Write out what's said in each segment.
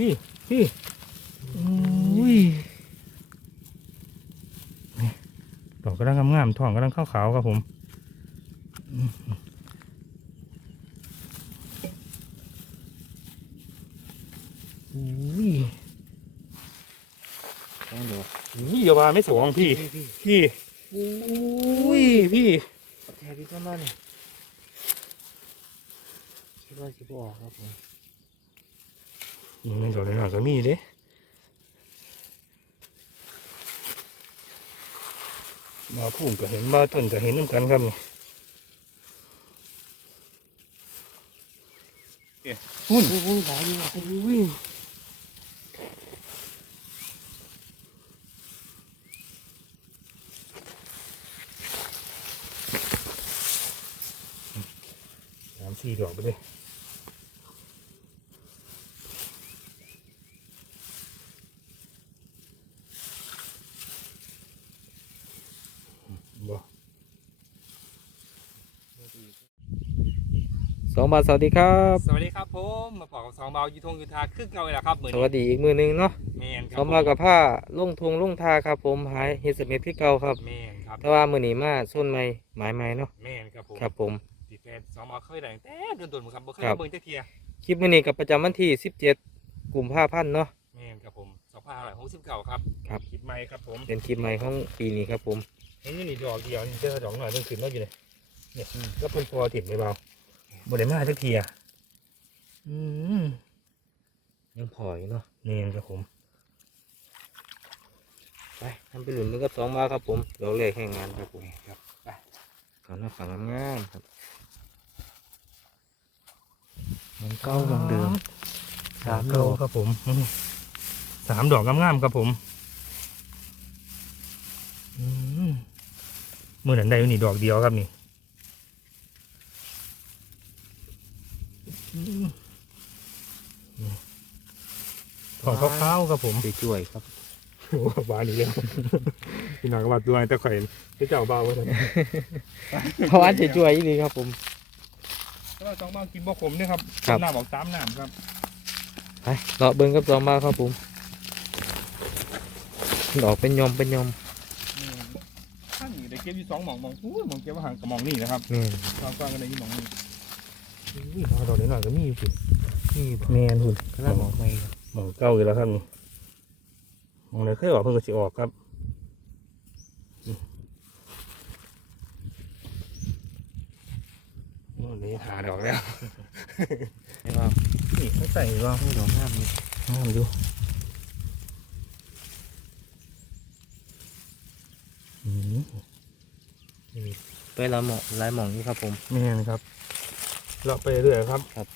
พี่พี่อุ้ยนี่ดอกกำลังงามๆท้องกำลังขาวๆครับผมอืมอุ้ยต้องดูนี่อย่ามาไม่สวงพี่ พี่พี่พี่อุ้อุ้ยพี่แทนพี่ต้นบ้านเนี่ยคิดว่าคิดว่าออกครับผมนี่ใน ดอกในหน่อยก็มีเด้มาพุ่งก็เห็นมาต้นก็เห็นน้ำกันครับนี่พุ่นอุ้ยอุ้ยหลายดีว่ะอุ้ยสามสี่ดอกไปเลย บ่สองบาทสวัสดีครับ สวัสดีครับผมมาพอกับสองเบายูทงยูทาคึกเก่าเลยละครับเหมือนสวัสดีอีกมือหนึงเนาะแมนคสรัองบาทกับผ้าลงทงลงทาครับผมหายเฮดสเมทที่เก่าครับ แมนครับแต่ว่ามือนี้มาส้นไม้หมายไม้เนาะแมนครับผมครับผม ติดแฟนสองเบาเคยได้แต่โดนๆเหมือนกันบ่เคยครับ เบิ่งจักเทียคลิปมือนี้กับประจำวันที่ 17กุมภาพันธ์เนาะ แมนครับผมสองพันห้าร้อยหกสิบเก้าครับครับ คลิปใหม่ครับผมเป็นคลิปใหม่ของปีนี้ครับผมเห็ นอยู่นี่ดอกเดียวนี่เจอดอกหน่อยเพิ่งขึ้นมาอยู่เลยเนี่ยก็เป็นพอถิ่มไปเบาบ่ได้มาจักเทียอืมยังพออยู่เนาะแมนครับผมไปทำไปหลุนนึงกับสองบาทครับผมเราเลยแข่งงานครับผมครับไปก่อนหน้าฝั่งงามๆครับมันเก้าดังเดิมสามดอกครับผมอืมสามดอกงามๆครับผม อืม มือนันใดอยู่นี่ดอกเดียวครับนี่อืมของขาวๆครับผมไปช่วยครับโอ้บานอีกแล้วพี่น้องก็มาตัวแต่ข่อยที่เจ้าเบาไว้เลยเพราะว่าจะช่วยอีกครับผมเราต้องมากินบ่ขมด้วยครับครับน้ำบอกสามน้ำครับไปเลาะเบิ้งกับสองบาทครับผมดอกเป็นยอมเป็นยอมข้างนี้ได้ เก็บอยู่สองหมองหมองอู้ยหมองเก็บว่าห่างกับหมองนี่นะครับนี่เราก็กันได้อยู่หมองนี่อุ้ยเอาดอกเล็กหน่อยก็มีอยู่สินี่บ่แมนหุ่นกำลังออกใหม่ครับหมองเก้าอยู่แล้วครับนี่หมองไหนเคยออกเพิ่งก็สิออกครับอืมโอ้นี่หาดอกแล้วเห็นว่านี่เขาใส่ว่าไม่ดอกงามนี่งามดูอืม ไปหลายหมองหลายหมองนี่ครับผมแม่นครับเราไปเรื่อยครับครับ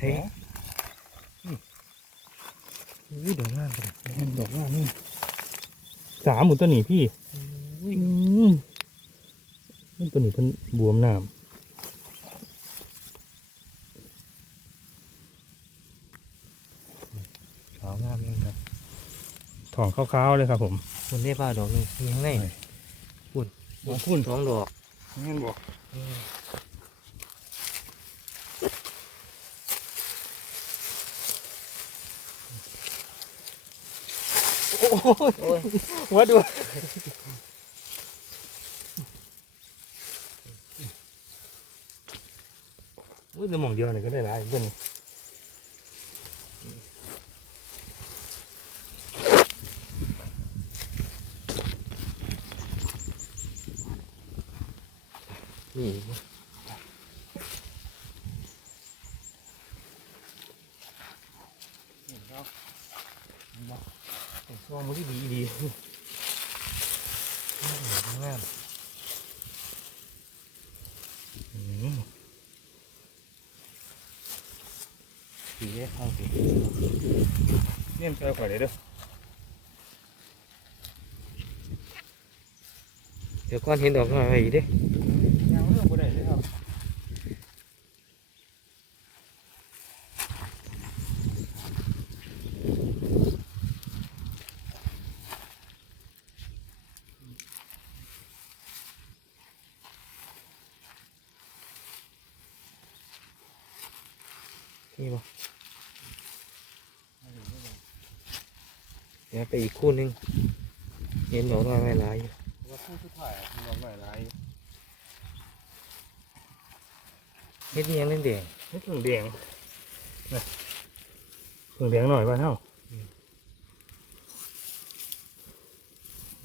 เฮ้ยอุ้ยดอกงามครับดอกว่านี่สามหมุนตัวหนีพี่อืมนี่ตัวหนีเพิ่นบวมน้ดอกงามนี่ครับำ ถ่องขาวๆเลยครับผมคนได้ผ้าดอกหนึงมีข้างในปุ่นสองดอกแม่นบอกโอ้ยวัดดูอุ้ยแต่หมองเดียวนี่ก็ได้หลายเพิ่น นี่มองมันที่ดีดีดอกงามอืมสีได้เข้าสีเนี่ยมันเจอข่อยเลยเด้อเดี๋ยวก้อนเห็นดอกน้อยไว้อีกเด้ ยังเรื่องบ่ได้เลยครับ นี่บ่เดี๋ยวไปอีกคู่หนึงเห็นดอกน้อยไม่หลายอยู่ว่าคู่สุดท้ายมันดอกหน่อยหลายเฮ็ดอิหยังเล่นแดงนี่ถึงแดงนะถึงแดงหน่อยบ้านเฮา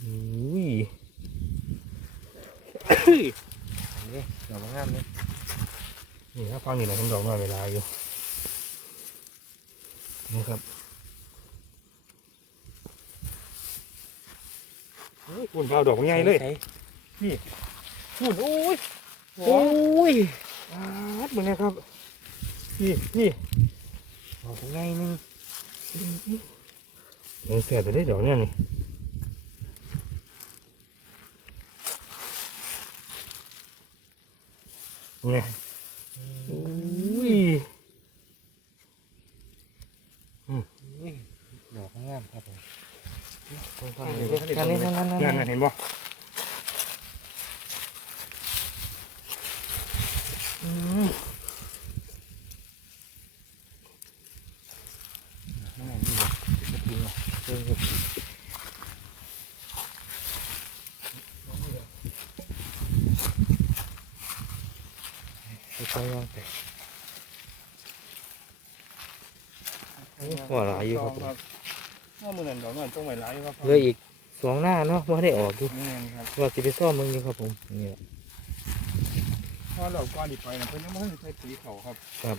อุ้ยอันนี้ดอกงามเลยนี่ครับฟังนี่นะผมดอกหน่อยเวลายอยู่ นี่ครับโอ้ยคุณเผาดอกใหญ่เลยใส่คุณโอ้ยโอ้ยอาดมึงนะครับพี่พี่ดอกใหญ่หนึงเอ็งเสียไปได้ดอกเนี่ยนี่เนี่ยอุ้ย อุ้ยดอกงาม ครับผมตรงข้างเดี๋นี้ยวก็ให้อันนี้ดูนั่นนั่นนั่นั่นนน่ะเห็นบ่ อืม นั่นน่ะนี่บ่จะกินบ่ เพิ่งจะค่อยๆย่างไปหัวหลายอยู่ครับผม ว่ามือนั่นดอกนั่นต้องไว้หลายอยู่ ครับเหลืออีกสองหน้าเนาะว่าได้ออกอยู่นี่ครับว่าจะไปซ่อมมึงอยู่ครับผมนี่แหละเพราะเราก้อนดิไปนะเพิ่นยังไม่ทันได้ใช้ปุ๋ยเขาครับครับ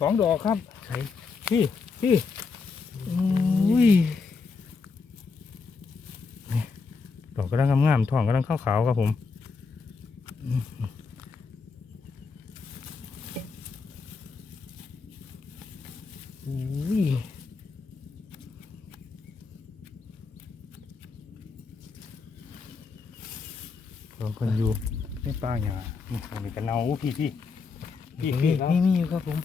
สองดอกครับ ใช่ พี่พี่อุ้ยดอกกำลังงามๆท้องกำลังขาวๆครับผมอืมอุ้ยลองคนอยู่ไม่ป้าหยานี่อันนี้กันเนาพี่พี่พี่มีพี่แล้วมีมีอยู่ครับผม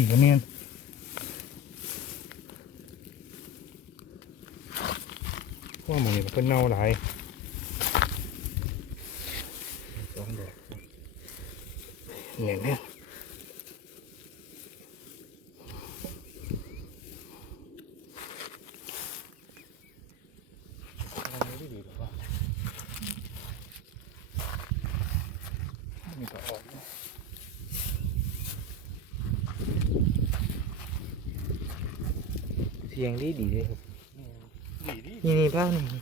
พี่กันเนี่ยว่าหมึงนี่มันเน่าหลายสองดอกเนี่ยเนี่ย ทำไม่ดีหรอวะ มีก็ออกนะ เสียงดีดีเลยครับดีดีนี่นี่บ้างนี่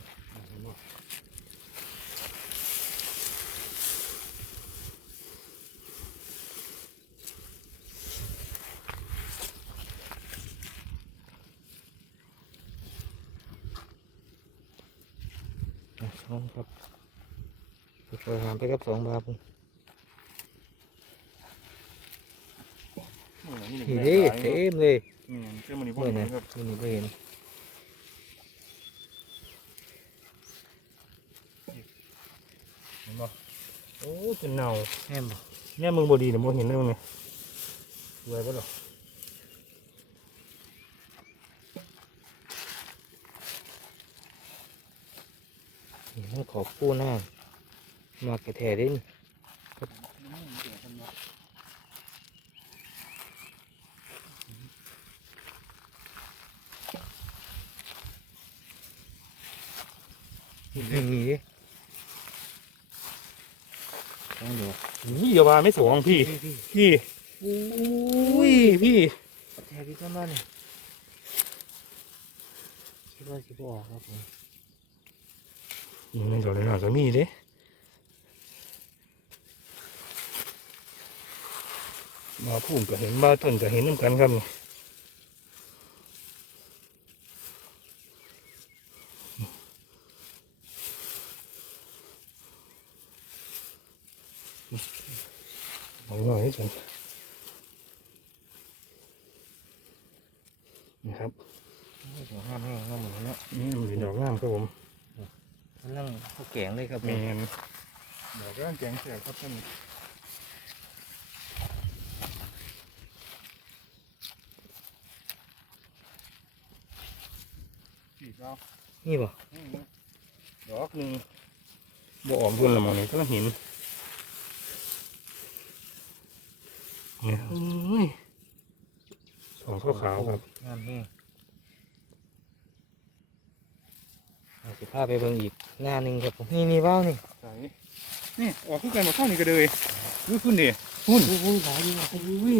อะสองครับไปหามไปกับสองบาทผมทีนี้เต็มเลยอื มเจ้ามันนี่พวกเมื่อนี้นะครับนี่ไม่เห็นเห็นบ่โอ้จนเน่าแม่นบ่เนี่ยมึงบดีเดี๋ยวมึงเห็นเรื่องไงรวยปะหรอนี่ต้องขอบกู้หน้ามากระแทเด่นนี่นี่ดิต้องดู นี่อย่าว่า ไม่สวงพี่พี่ พี่พี่อุ้ยพี่แทพี่ก็มาเนี่ยคิดว่าสิบออกครับผมนี่มันดอกเลยหน่อยก็มีเด้มาพุ่มก็เห็นมาต้นก็เห็นน้ำกันครับนี่เอาหน่อยให้ฉันนะครับ หัวห้ามแห้งน้ำหมูเนาะนี่มันเป็นดอกงามครับผมมันนั่งข้าวแกงเลยครับแมแม่นเดี๋ยวก็แกงเสียครับท่านสี่เก้านี่บ่ดอกหนึ่งบ่ออกเพิ่นละหมองนี่ก็ละหินเนี่ยโอ้ยสองขาวๆครับงามแห้งเอา สิพาไปเบิ่งอีกงานหนึ่งครับผมนี่นี่ว่าวนี่ใส่นี่ออกคู่กันมาข้างนี้ก็เลยอุ้ยคุณดิคุณอุ้ยหลายดีว่ะอุ้ย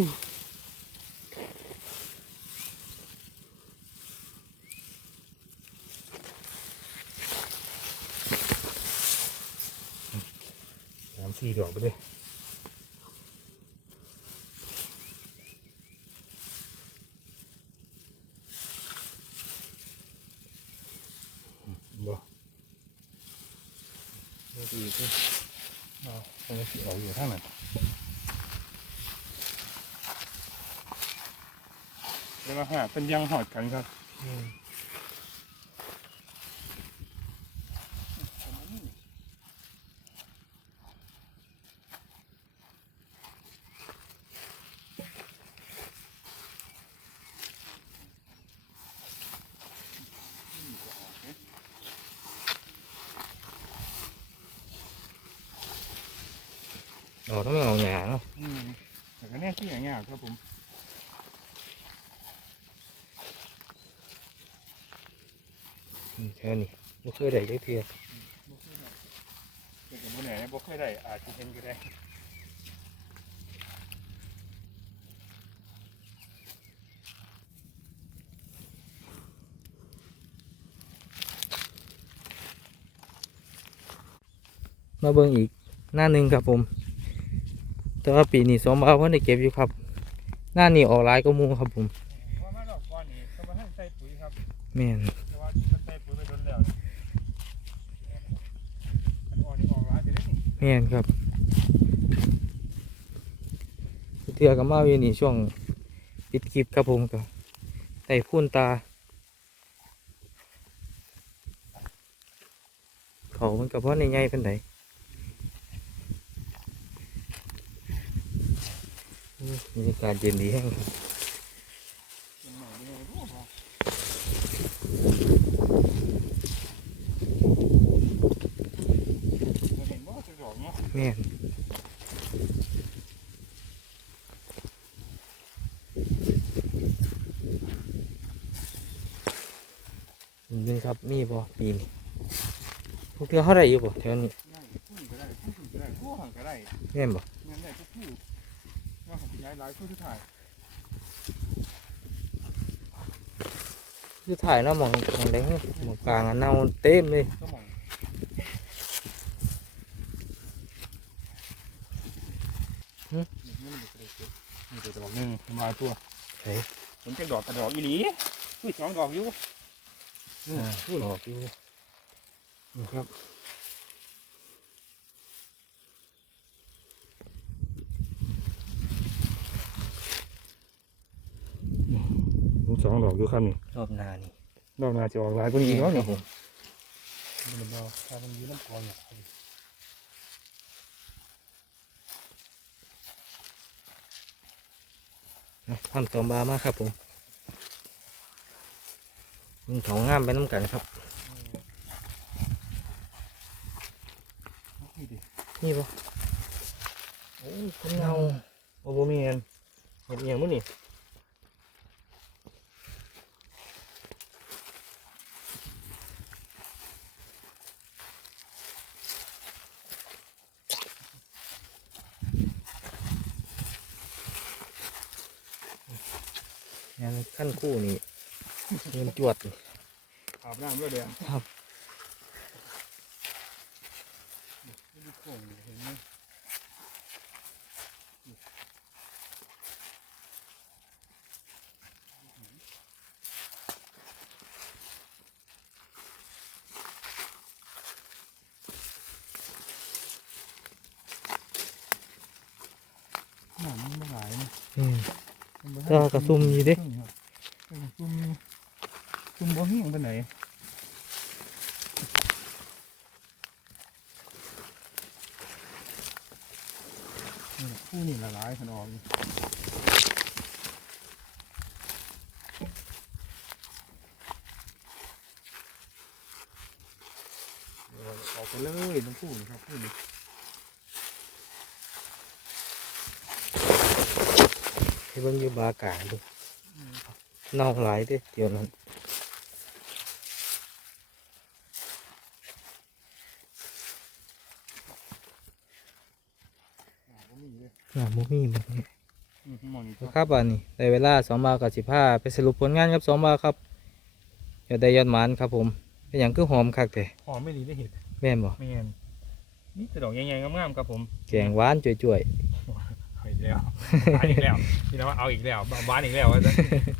สามสี่ดอกไปเลยบ่ นี่ดีขึ้น เอา ไปสิออกอยู่ทานั้นเดี๋ยวมาหาเป็นยังหอดกันครับ อืม เราต้องไม่เอาหยาเนาะ อืมแต่ก็แน่ที่อย่างเงี้ยครับผม อืมแค่นี้ไม่เคยได้จักเทียเด็กกับผู้ไหนบ่เคยได้อาจจะเห็นก็ได้มาเบิ่งอีกหน้าหนึ่งครับผม แต่ว่าปีนี้สองบาทเพิ่นได้เก็บอยู่ครับ หน้านี้ออกหลายก็มูครับผมว่ามาดอกก้อนนี่ก็มาให้ใส่ปุ๋ยครับแม่นแต่ว่ามันใส่ปุ๋ยไปโดนแล้วนี่อันอ่อนนี่ออกร้ายจะได้นี่ แม่นครับเทือกับมาอยู่นี่ช่วงปิดคลิปครับผมกับไต่พุ่นตา เขามันกับพ่อในไงเป็นไดอืมบรรยากาศเย็นดีแห้งครับ ยังใหม่เลยรู้ป่ะเห็นว่าจะดอกเนาะแม่นนี่ครับมีบ่ปีนพวกเทือเขาได้อยู่บ่แถวนี้ได้ผู้หญิงก็ได้ผู้หญิงก็ได้ผู้หังก็ได้แม่นบ่เงินได้ทุกผู้ว่าของย้ายหลายผู้ที่ถ่ายคือถ่ายเนาะหมองหมองแดงหมองกลางอะเน่าเต็มเลย ก็มองหึนี่มั นไม่ได้เก็บนี่ตัวดอกหนึ่งมาตัวเฮ้ยผมจะดอกกระดอกอีหลีอุ้ยสองดอกอยู่อ่าออกอยู่นะครับสองดอกอยู่ครับนี่รอบหน้านี่ดอกนาจะออกหลายกว่านี้อีกแล้วคเนี่รัยบผมมันดอกถ้ามันยืนน้ำกรอนเนี่ ยท่านตอมบามากครับผมมันของงามไปน้ำกันครับ นี่ปะโอ้คนเงาโอ้โหมีเงินเห็นเอียงมั้งนี่ ขั้นคู่นี่เงินจวดนี่อาบน้ำด้วยเดียวครับดูโค้งเห็นไหมหนามันไม่หลายนะอืมมันบ่ก็กระซุ่มอยู่เด้ เออกระซุ่มซุ่มบ่เฮียง ไปไหนคู่นี่ละลายขนอมออกไปเลยทั้งคู่นะครับคู่นี้ให้เบิ่งอยู่บากาดูเน่าหลายเด้เดี๋ยวนั้น ก็ มีเลยน่าบ่มีบ่มีมองนี่ก็ครับอันนี้ได้เวลาสองบาทกับสิบห้าไปสรุปผลงานครับสองบาทครับยอดได้ยอดหมานครับผมเป็นอย่างคือหอมคักแต่หอมไม่ดีได้เห็ดแม่นบ่ไม่เห็นนี่แต่ดอกใหญ่ๆงามๆครับผมแกงหวานจ่วยเอาอีกแล้วเอาอีกแล้วพี่น้องว่าเอาอีกแล้วบ้านอีกแล้วว่าจะ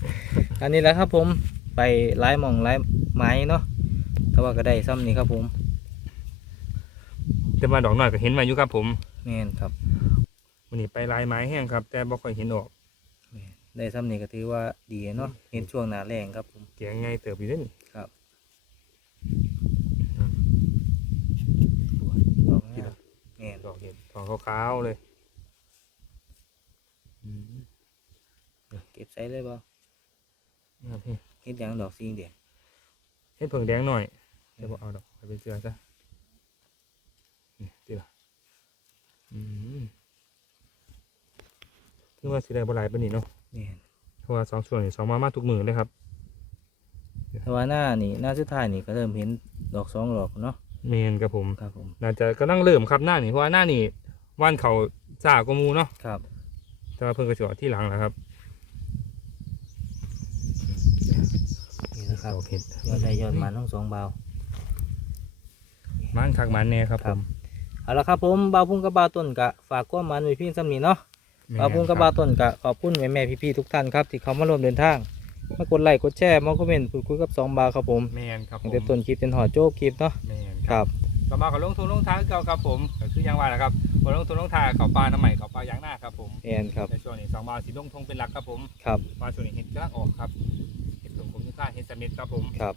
ๆ อันนี้แหละครับผมไปไล่หมองไล่ไม้เนาะแต่ว่าก็ได้ซ้ำนี่ครับผมแต่มาดอกหน่อยก็เห็นมาอยู่ครับผม แม่นครับ วันนี้ไปลายไม้แห้งครับ แต่บ่ค่อยเห็นออกแม่นได้ซ้ำนี่ก็ถือว่าดีเนาะเห็นช่วงหน้าแรงครับผมแกงไงเติบอยู่เด้นครับดอกงามแม่นดอกเห็ดทองขาวๆเลยอืมเก็บใส่เลยบ่ครับพี่เฮ็ดหยังดอกสีแดงเห็ดเผิงแดงหน่อยเดี๋ยวบ่เอาดอกไปเป็นเสื้อซะนี่ตีละอืม คือว่าสิได้บ่หลายปานนี้เนาะแม่นเพราะว่าสองส่วนนี่สองมามาทุกมือเลยครับแต่ว่าหน้านี่หน้าสุดท้ายนี่ก็เริ่มเห็นดอกสองดอกเนาะเมนครับผมครับผมน่าจะกำลังเริ่มครับหน้านี่เพราะว่าหน้านี่ว่านเขาซ่ากว่าหมูเนาะครับแต่ว่าเพิ่งกระจอดที่หลังแหล้วครับนี่นะครับดอกเห็ดยอดได้ยอดหมันทั้งสองเบามันคักมันแน่ครับคผรับมเอาละครับผมบาวพุ่งกับบาวต้นกะฝากความหมันไว้เพียงสำนี้เนาะ แม่นบาวพุ่งกับบาวต้นกะขอบคุณแม่แม่ๆพี่ๆทุกท่านครับที่เขามาร่วมเดินทางมากดไลค์กดแชร์มาคอมเมนต์พูดคุยกับสองบาวครับผมแมนครับผตั้งมแต่ต้นคลิปจนหอดโจ๊กคลิปเนาะแมนครับต่อมากับลงทุนลงทางเก่าครับผมก็คืออยังว่าแหละครับพอลงทุนลงทางเขาปลาน้ำใหม่เขาปลายางหน้าครับผมแอนครับในช่วงนี้สองบาทสีลงทงเป็นหลักครับผมครับมาช่วงนี้เห็ดกำลังออกครับเห็ดผงผมที่ค่าเห็ดสมิธครับผมครับ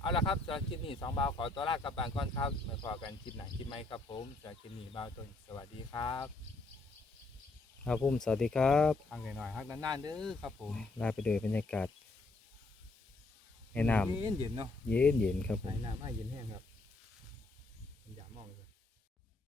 เอาละครับสำหรับคลิปนี้สองบาวขอตัวลากลับบ้านก่อนครับมาพอกันคลิปไหนคลิปไหมครับผมสำหรับคลิปนี้บาวต้นสวัสดีครับ ครับผมสวัสดีครับทางหน่อยๆฮักนานๆเด้อครับผมลาไปโดยบรรยากาศแม่น้เย็นๆเนาะำเย็นเย็นๆครับผไหนมน้ำให้เย็นแห้งครับ